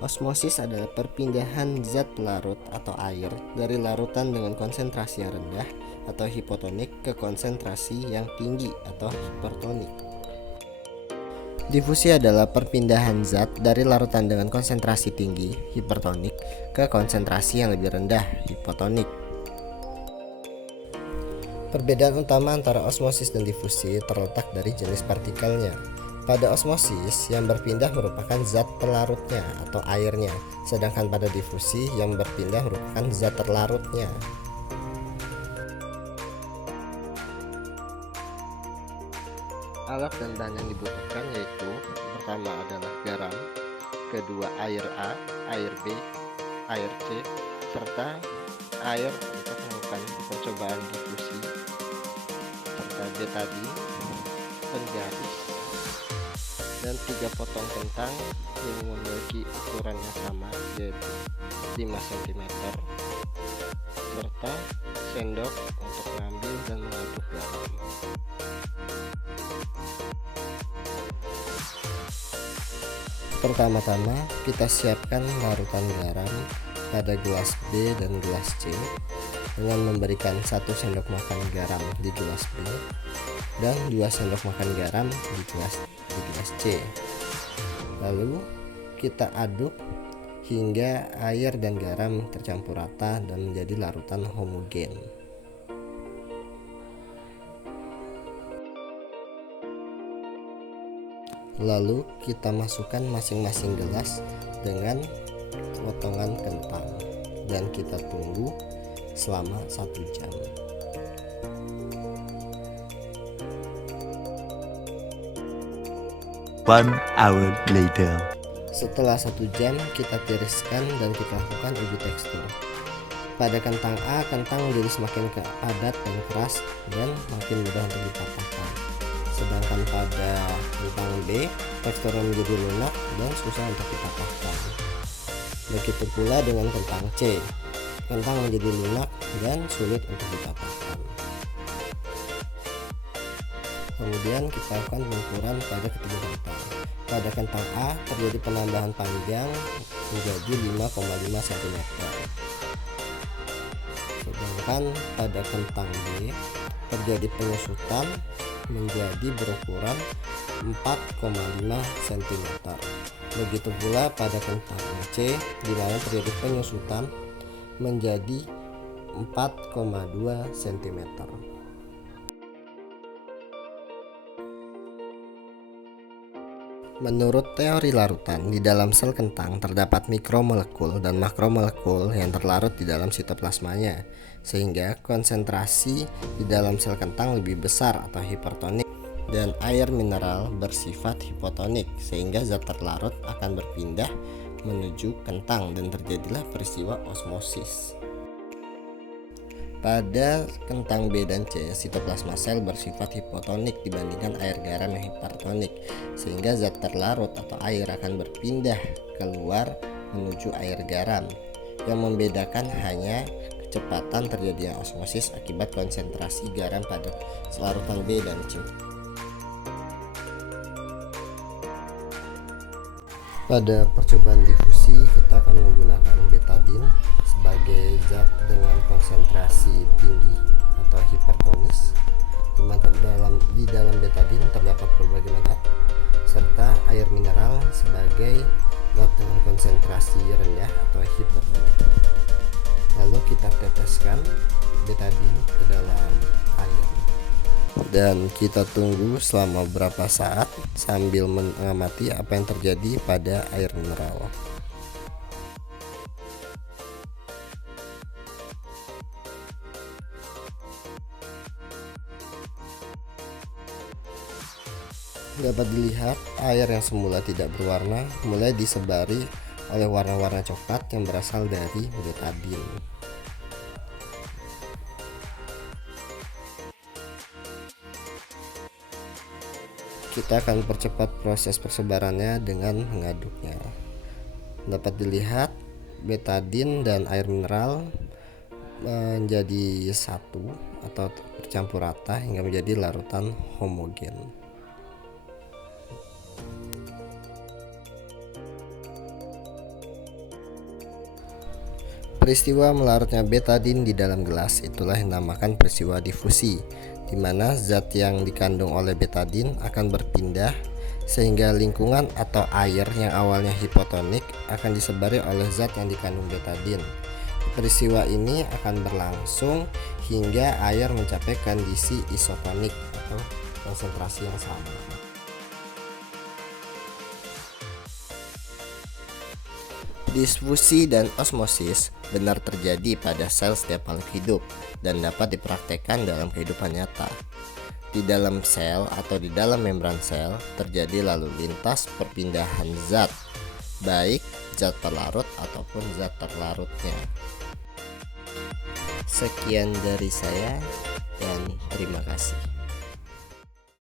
Osmosis adalah perpindahan zat pelarut atau air dari larutan dengan konsentrasi yang rendah atau hipotonik ke konsentrasi yang tinggi atau hipertonik. Difusi adalah perpindahan zat dari larutan dengan konsentrasi tinggi hipertonik ke konsentrasi yang lebih rendah hipotonik. Perbedaan utama antara osmosis dan difusi terletak dari jenis partikelnya. Pada osmosis, yang berpindah merupakan zat pelarutnya atau airnya, sedangkan pada difusi yang berpindah merupakan zat terlarutnya. Alat dan bahan yang dibutuhkan yaitu pertama adalah garam, kedua air A, air B, air C, serta air untuk melakukan percobaan difusi, serta betadin, penggaris, dan 3 potong kentang yang memiliki ukuran yang sama yaitu 5 cm, serta sendok untuk mengambil dan mengaduk garam. Pertama-tama kita siapkan larutan garam pada gelas B dan gelas C dengan memberikan 1 sendok makan garam di gelas B dan 2 sendok makan garam di gelas C. Lalu kita aduk hingga air dan garam tercampur rata dan menjadi larutan homogen. Lalu kita masukkan masing-masing gelas dengan potongan kentang dan kita tunggu selama 1 jam. One hour later. Setelah 1 jam kita tiriskan dan kita lakukan uji tekstur. Pada kentang A, kentang menjadi semakin padat dan keras dan makin mudah untuk dipatahkan. Sedangkan pada kentang B, teksturnya menjadi lunak dan susah untuk dipatahkan. Begitu pula dengan kentang C, kentang menjadi lunak dan sulit untuk dipatahkan. Kemudian kita lakukan pengukuran pada ketiga kentang. Pada kentang A terjadi penambahan panjang menjadi 5,5 cm. Sedangkan pada kentang B terjadi penyusutan menjadi berukuran 4,5 cm. Begitu pula pada kentang C di mana terjadi penyusutan menjadi 4,2 cm. Menurut teori larutan, di dalam sel kentang terdapat mikromolekul dan makromolekul yang terlarut di dalam sitoplasmanya, sehingga konsentrasi di dalam sel kentang lebih besar atau hipertonik dan air mineral bersifat hipotonik, sehingga zat terlarut akan berpindah menuju kentang dan terjadilah peristiwa osmosis. Pada kentang B dan C, sitoplasma sel bersifat hipotonik dibandingkan air garam yang hipertonik, sehingga zat terlarut atau air akan berpindah keluar menuju air garam. Yang membedakan hanya kecepatan terjadinya osmosis akibat konsentrasi garam pada larutan B dan C. Pada percobaan difusi, kita akan menggunakan betadin sebagai zat dengan konsentrasi tinggi atau hipertonis. Di dalam betadin terdapat berbagai zat serta air mineral sebagai zat dengan konsentrasi rendah atau hipertonik. Lalu kita teteskan betadin ke dalam air dan kita tunggu selama beberapa saat sambil mengamati apa yang terjadi pada air mineral. Dapat dilihat air yang semula tidak berwarna mulai disebari oleh warna-warna coklat yang berasal dari betadin. Kita akan percepat proses persebarannya dengan mengaduknya. Dapat dilihat betadin dan air mineral menjadi satu atau bercampur rata hingga menjadi larutan homogen. Peristiwa melarutnya betadin di dalam gelas itulah yang dinamakan peristiwa difusi, di mana zat yang dikandung oleh betadin akan berpindah sehingga lingkungan atau air yang awalnya hipotonik akan disebari oleh zat yang dikandung betadin. Peristiwa ini akan berlangsung hingga air mencapai kondisi isotonik atau konsentrasi yang sama. Difusi dan osmosis benar terjadi pada sel setiap makhluk hidup dan dapat dipraktekkan dalam kehidupan nyata. Di dalam sel atau di dalam membran sel terjadi lalu lintas perpindahan zat, baik zat pelarut ataupun zat terlarutnya. Sekian dari saya dan terima kasih.